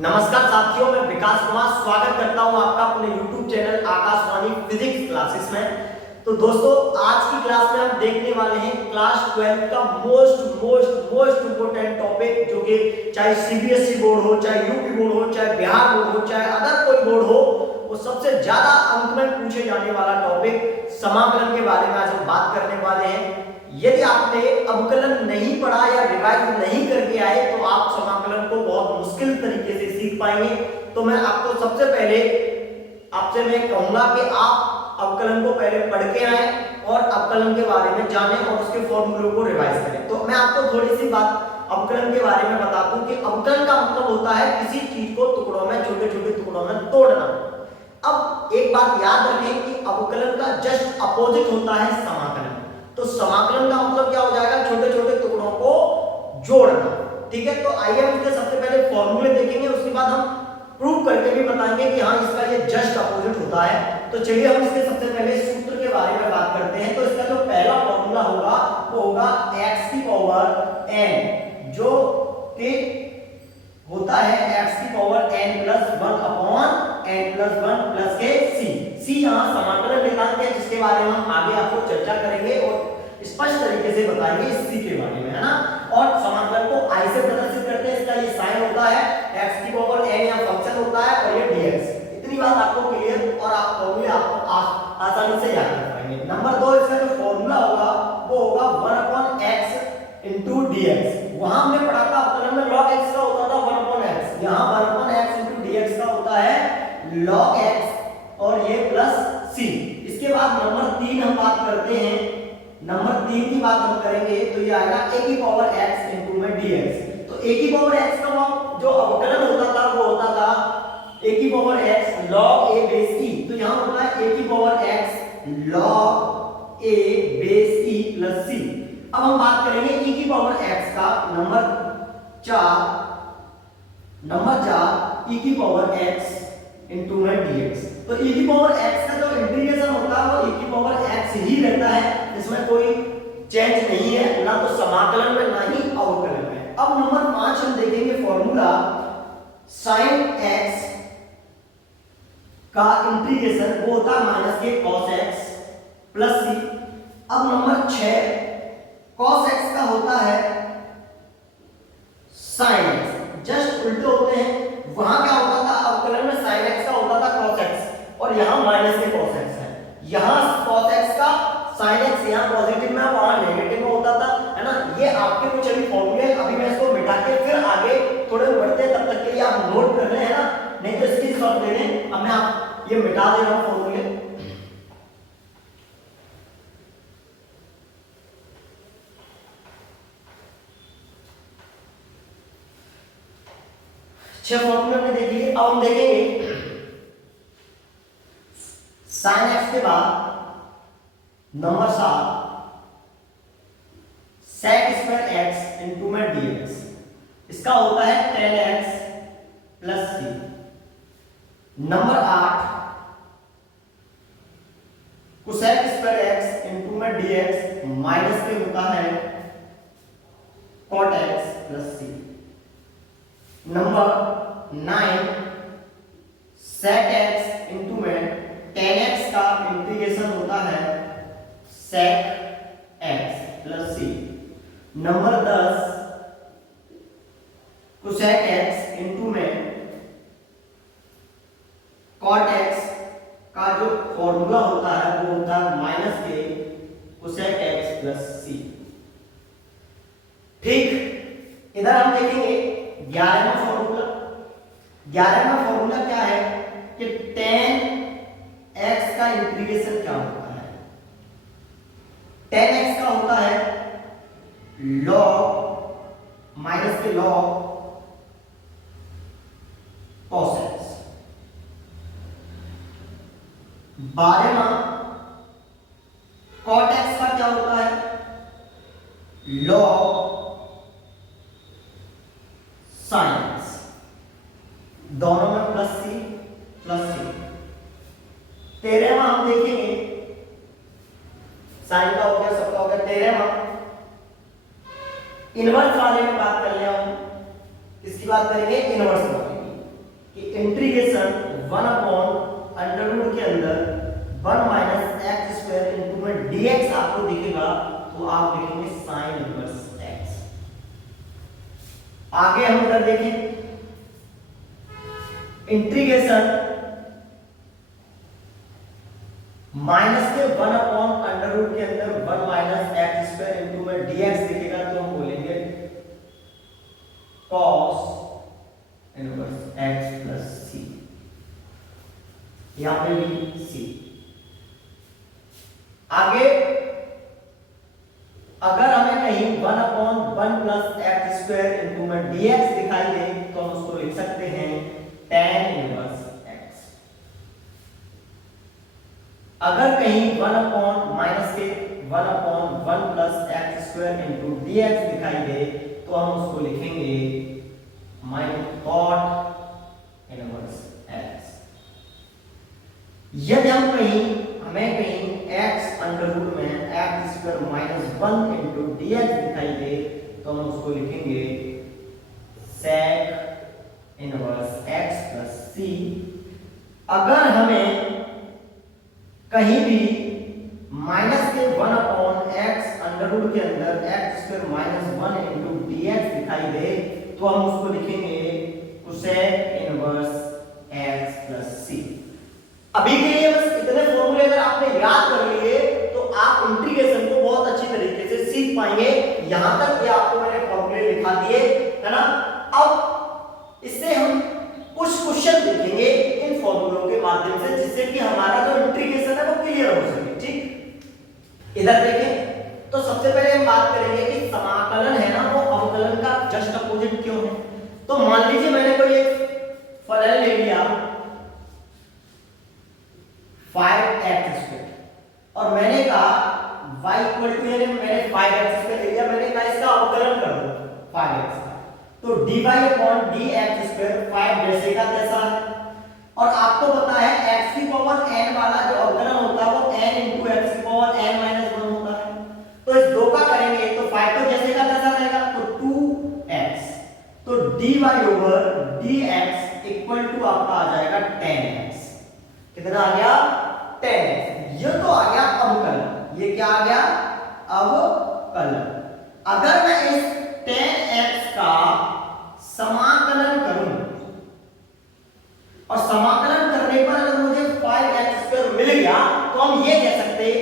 नमस्कार साथियों, मैं विकास कुमार स्वागत करता हूं आपका अपने YouTube channel Akashvani physics classes में। तो दोस्तों, आज की क्लास में हम देखने वाले हैं क्लास 12 का मोस्ट इंपोर्टेंट टॉपिक, जो कि चाहे सीबीएसई बोर्ड हो, चाहे यूपी बोर्ड हो, चाहे बिहार बोर्ड हो, चाहे अदर कोई बोर्ड हो, वो सबसे ज्यादा अंक में पूछे जाने वाला टॉपिक समाकलन के बारे में आज हम बात करने वाले हैं। यदि आपने अवकलन नहीं पढ़ा या रिवाइज नहीं करके आए तो आप समाकलन को बहुत मुश्किल तरीके से सीख पाएंगे। तो मैं आपको सबसे पहले आपसे मैं कहूंगा कि आप अवकलन को पहले पढ़ के आए और अवकलन के बारे में जानें और उसके फॉर्मूलों को रिवाइज करें। तो मैं आपको थोड़ी सी बात अवकलन के बारे में बता दूं कि अवकलन का मतलब होता है किसी चीज को टुकड़ों में, छोटे छोटे टुकड़ों में तोड़ना। अब एक बात याद रखें कि अवकलन का जस्ट अपोजिट होता है समाकलन। तो समाकलन का मतलब क्या हो जाएगा? छोटे छोटे टुकड़ों को जोड़ना। ठीक है, तो आइए हम इसके सबसे पहले फॉर्मूले देखेंगे, उसके बाद हम प्रूव करके भी बताएंगे कि हाँ, इसका ये जस्ट अपोजिट होता है। तो चलिए हम इसके सबसे पहले सूत्र के बारे में बात करते हैं। तो इसका जो पहला फॉर्मूला होगा वो होगा x की पावर n, जो कि होता है x की power n plus 1 upon n plus 1 plus के c यहाँ समाकलन निकाल के, जिसके बारे में हम आगे आपको चर्चा करेंगे और स्पष्ट तरीके से बताएंगे इस c के बारे में, है ना। और समाकलन को i से प्रदर्शित करते हैं, इसका ये साइन होता है, x की पावर n यहाँ फंक्शन होता है और ये dx। इतनी बात आपको क्लियर और आप फॉर्मूले आपको आसानी से याद कर पाएंगे। नंबर 2, इसका जो फॉर्मूला होगा वो होगा 1 अपॉन x इंटू dx। वहां हमने पढ़ा था अवकलन में log x का होता था 1 अपॉन x, यहाँ 1 अपॉन x इंटू dx का होता है log x और ये प्लस c। इसके बाद नंबर 3 हम बात करते हैं, नंबर 3 की बात हम करेंगे तो ये आएगा a की पावर x इंटू में dx। तो a की पावर x का जो अवकलन होता था वो होता था a की power x log a base e। तो यहाँ होता है a की power x log a base e plus c। अब हम बात करेंगे e की पावर x का, नंबर 4 e की पावर x इंटू में dx। तो e की पावर x का जो इंटीग्रेशन होता है वो e की पावर x ही रहता है, इसमें कोई चेंज नहीं है, ना तो समाकलन में ना ही अवकलन में। अब नंबर 5 हम देखेंगे फॉर्मूला sin x का इंटीग्रेशन, वो होता है माइनस के cos x प्लस c। अब नंबर 6 cos x का होता है sin x, जस्ट उल्टे होते हैं। वहां क्या होता था अवकलन में? sin x का होता था cos x और यहाँ माइनस के cos x है। यहाँ cos x का sin x यहाँ पॉजिटिव में, वहां नेगेटिव में होता था, है ना। ये आपके कुछ अभी फॉर्मूले, अभी मैं इसको मिटा के फिर आगे थोड़े बढ़ते हैं, तब तक के लिए आप नोट कर लें, है ना, नहीं तो इसकी शॉर्ट ले लें। अब मैं आप ये मिटा दे रहा हूं फॉर्मूले। छह फॉर्मूले हमने देख लिए। अब हम देखेंगे sin x के बाद number 7 sec square x into में dx। इसका होता है tan x plus c। Number 8 cosec square x into में dx माइनस के होता है cot x plus c। Number 9 sec x into में tan x का इंटीग्रेशन होता है sec x plus c। Number 10 cosec x into में cot x का जो फॉर्मूला होता है वो होता है माइनस के cosec x प्लस c। ठीक, इधर हम देखेंगे 11वां फॉर्मूला। 11वां फॉर्मूला क्या है कि tan x का इंटीग्रेशन क्या होता है? tan x का होता है log माइनस के log cos x। 12वां cot x का क्या होता है? log sin x। दोनों में प्लस c प्लस c। 13वां हम देखेंगे, साइन का हो गया, सबका हो गया। 13वां इनवर्स वाले में बात कर ले हम, किसकी बात करेंगे? इनवर्स वाले की। इंटीग्रेशन 1 अपॉन अंडर रूट के अंदर 1 माइनस एक्स स्क्वायर इंटू में dx आपको दिखेगा तो आप लिखेंगे साइन इनवर्स x। आगे हम इधर देखें इंटीग्रेशन माइनस के 1 अपॉन अंडर रूट के अंदर 1 माइनस एक्स स्क्वायर इंटू में dx दिखेगा तो हम बोलेंगे cos inverse x plus c, यहां पे भी c। आगे अगर हमें कहीं 1 upon 1 plus x square into में dx दिखाई दे तो हम उसको लिख सकते हैं tan इनवर्स x। अगर कहीं 1 अपॉन माइनस के 1 upon 1 plus x square into dx दिखाई दे तो हम उसको लिखेंगे cot इनवर्स x। यदि हम हमें कहीं x अंडर रूट में x square minus 1 into dx दिखाई दे तो हम उसको लिखेंगे sec inverse x plus c। अगर हमें कहीं भी माइनस के 1 अपॉन एक्स अंडर रूट के अंदर x square minus 1 into dx दिखाई दे तो हम उसको लिखेंगे cosec inverse x plus c। अभी के लिए बस इतने फॉर्मूले अगर आपने याद कर लिए तो आप इंटीग्रेशन को बहुत अच्छी तरीके से सीख पाएंगे। यहां तक कि आपको मैंने फॉर्मूले लिखा दिए है ना। अब इससे हम कुछ क्वेश्चन देखेंगे इन फॉर्मूलों के माध्यम से जिससे कि हमारा जो इंटीग्रेशन है वो क्लियर हो सके। ठीक, इधर देखें तो सबसे पहले हम बात करेंगे कि समाकलन है ना वो अवकलन का जस्ट अपोजिट क्यों है। तो मान लीजिए मैंने कोई एक फलन ले लिया 5x स्क्वायर और मैंने कहा y इक्वल टू यानी मैंने 5x स्क्वायर ले लिया, मैंने कहा इसका अवकलन कर दो 5x का, तो dy अपॉन dx स्क्वायर 5 जैसे का तैसा है। और आपको पता है x की पावर n वाला जो अवकलन होता है वो n into x की पावर n minus 1 होता है। तो इस दो का करेंगे तो 5 तो जैसे का तैसा रहेगा तो 2x, तो dy over dx equal to आपका आ जाएगा 10x। कितना आ गया 10x। ये तो आ गया अवकलन, ये क्या आ गया अवकलन। अगर मैं इस 10x का समाकलन करूं और समाकलन करने पर अगर मुझे 5x स्क्वायर मिल गया तो हम ये कह सकते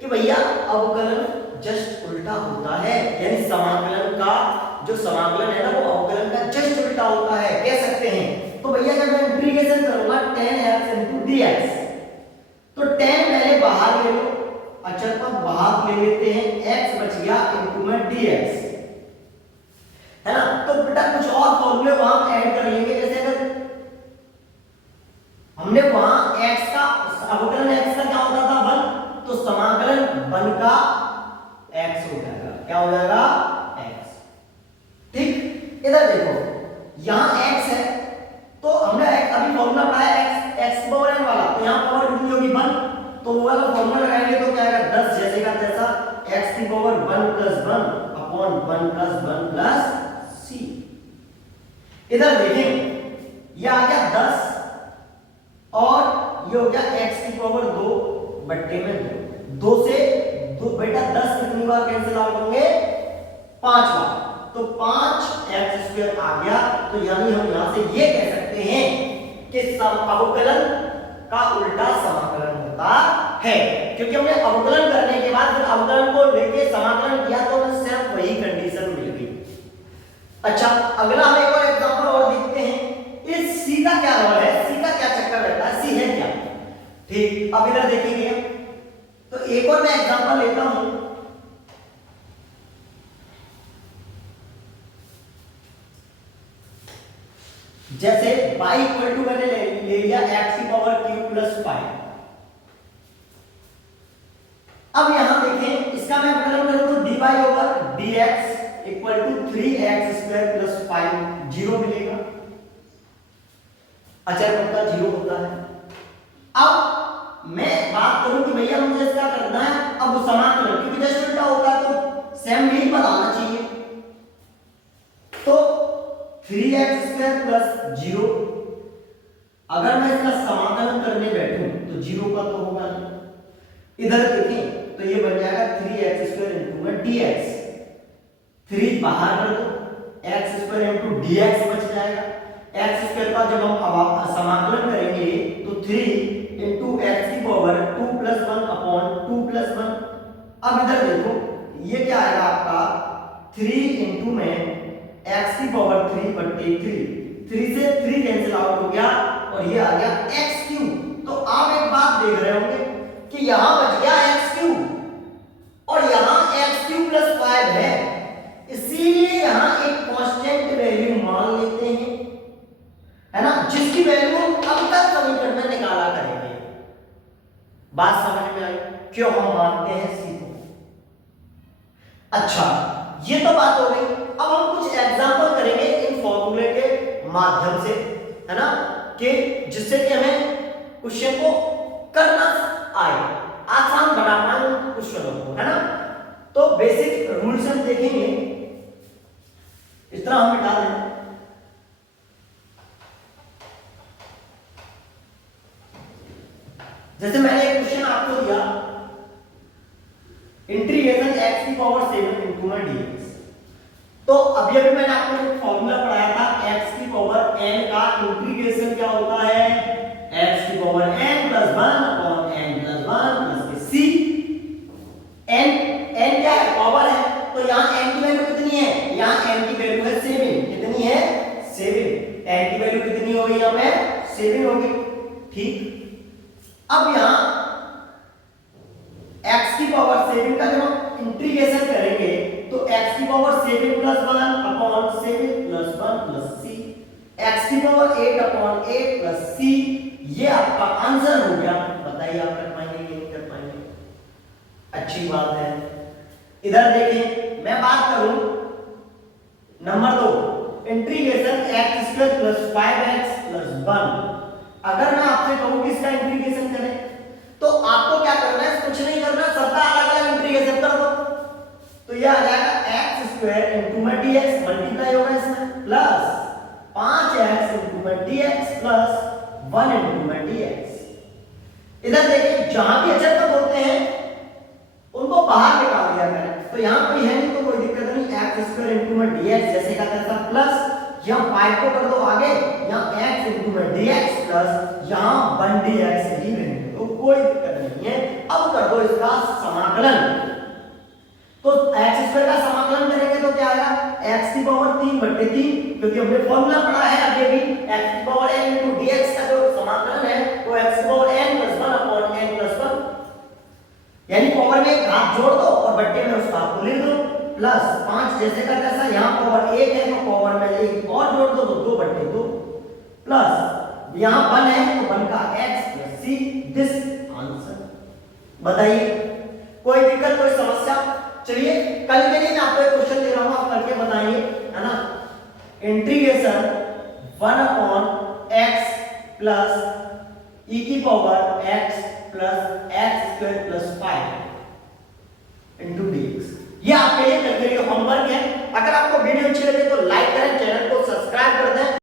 कि भैया अवकलन जस्ट उल्टा होता है, यानी समाकलन का जो समाकलन है ना वो अवकलन का जस्ट उल्टा होता है कह सकते हैं। तो भैया जब मैं इंटीग्रेशन करूंगा 10x into dx तो 10 पहले बाहर ले लो, अचर पद बाहर ले लेते हैं, x बच गया इनटू में dx है ना। तो बेटा कुछ और फॉर्मूले वहां ऐड कर लेंगे, जैसे अगर हमने वहां x का अवकलन x का क्या होता था 1 तो समाकलन 1 का x हो जाएगा, क्या हो जाएगा x। ठीक, इधर देखो यहां x है तो हमने अभी फॉर्मूला पढ़ा है x पावर n वाला, तो यहां पावर कितनी होगी 1, तो वो वाला फॉर्मूला लगाएंगे तो क्या आएगा 10 जैसे का तैसा x की power 1 plus 1 upon 1 plus 1 plus c। इधर देखें ये आ गया 10 और ये हो गया x की पावर 2 बट्टे में 2 से 2 बेटा 10 कितनी बार कैंसिल आउट होंगे 5 बार, तो 5x स्क्वायर आ गया। तो यानी हम यहां से ये कह सकते हैं कि अवकलन का उल्टा समाकलन होता है, क्योंकि हमने अवकलन करने के बाद फिर अवकलन को लेके समाकलन किया तो हमें सिर्फ वही कंडीशन मिल गई। अच्छा, अगला हम एक और एग्जांपल और देखते हैं। इस c का क्या रोल है, c का क्या चक्कर रहता है, c है क्या। ठीक, अब इधर देखेंगे तो एक और मैं एग्जांपल लेता हूं। जैसे y इक्वल टू मैंने ले लिया x की पावर q प्लस 5। अब यहां देखें इसका मैं अवकलन करूं तो dy over dx equal to 3x square plus 5 0 मिलेगा, अचर पद का 0 होता है। अब मैं बात करूं कि भैया मुझे इसका करना है अब समाकलन, क्योंकि जस्ट उल्टा होता है तो सेम यही पद आना चाहिए। तो 3x स्क्वायर प्लस 0 अगर मैं इसका समाकलन करने बैठूं तो 0 का तो होगा नहीं। इधर देखें तो ये बन जाएगा 3x² इंटू में dx, 3 बाहर कर दो, x² इंटू dx बच जाएगा। x² का जब हम समाकलन करेंगे तो 3 इंटू एक्स की पावर 2 प्लस 1 अपॉन 2 प्लस 1। अब इधर देखो ये क्या आएगा आपका 3 इंटू में एक्स की पावर 3 बट्टे 3 से 3 कैंसिल आउट हो गया और ये आ गया एक्स क्यूब। तो आप एक बात देख रहे होंगे कि यहां बच गया एक्स क्यूब और यहां एक्स क्यूब प्लस 5 है, इसीलिए यहां एक कांस्टेंट वैल्यू मान लेते हैं, है ना, जिसकी वैल्यू अब तक समीकरण में निकाला करेंगे। बात समझ में आई क्यों हम मानते हैं सी को। अच्छा, ये तो बात हो गई। अब हम कुछ एग्जांपल करेंगे इन फॉर्मूले के माध्यम से, है ना, कि जिससे कि हमें क्वेश्चन को करना आए, आसान बना पाए क्वेश्चनों को, है ना। तो बेसिक रूल्स हम देखेंगे, इस तरह हम मिटा दें। जैसे मैंने एक क्वेश्चन आपको दिया, इंटीग्रेशन x की पावर 7 इंटू में dx। तो अभी अभी मैंने आपको एक फॉर्मूला पढ़ाया था, x की पावर n का इंटीग्रेशन क्या होता है, x की power n plus 1 upon n plus 1 plus c। n क्या है, पावर है, तो यहाँ n की वैल्यू कितनी है, यहाँ n की वैल्यू है 7। कितनी है, 7। n की वैल्यू कितनी होगी, यहाँ पे 7 होगी, ठीक। अब यहां x की पावर 7 का जब हम इंटीग्रेशन करेंगे तो x की power 7 plus 1 upon 7 plus 1 plus c, x की पावर 8 अपॉन 8 प्लस c, ये आपका आंसर हो गया। बताइए आप कर पाएंगे कि नहीं कर पाएंगे? अच्छी बात है। इधर देखिए, मैं बात करूं number 2, integration x² plus 5x plus 1। अगर मैं आपसे कहूं कि इसका इंटीग्रेशन करें तो आपको क्या करना है, कुछ नहीं करना, सबका अलग अलग इंटीग्रेशन कर दो। तो यह आ जाएगा x² इंटू में dx मल्टीप्लाई होगा इसमें, प्लस 5x इंटू में dx प्लस 1 इंटू में dx। इधर देखिए, जहां भी अचर पद होते हैं उनको बाहर निकाल दिया करें। तो यहां कोई है नहीं तो कोई दिक्कत नहीं, x² इंटू में dx जैसे का तैसा, प्लस यहाँ 5 को कर दो आगे, यहाँ x इंटू में dx प्लस यहाँ 1 dx ही रहेंगे, तो कोई दिक्कत नहीं है। अब कर दो इसका समाकलन। तो x² का समाकलन करेंगे तो क्या आएगा, x की पावर 3 बट्टे 3, क्योंकि हमने फॉर्मूला पढ़ा है अभी अभी, x की पावर n इंटू dx का जो समाकलन है वो x की power n plus 1 upon n plus 1, यानी पावर में घात जोड़ दो और बट्टे में उस घात को लिख दो, प्लस 5 जैसे का तैसा, यहाँ पावर 1 है तो पावर में 1 और जोड़ दो तो 2 बट्टे 2, प्लस यहाँ 1 है तो 1 का x plus c, this answer. बताइए कोई दिक्कत, कोई समस्या? चलिए कल के लिए मैं आपको एक क्वेश्चन दे रहा हूं, आप करके बताइए, है ना। Integration 1 upon x plus e की power x plus x² plus 5 into dx। ये आपके लिए कल के लिए होमवर्क है। अगर आपको वीडियो अच्छी लगे तो लाइक करें, चैनल को सब्सक्राइब कर दें।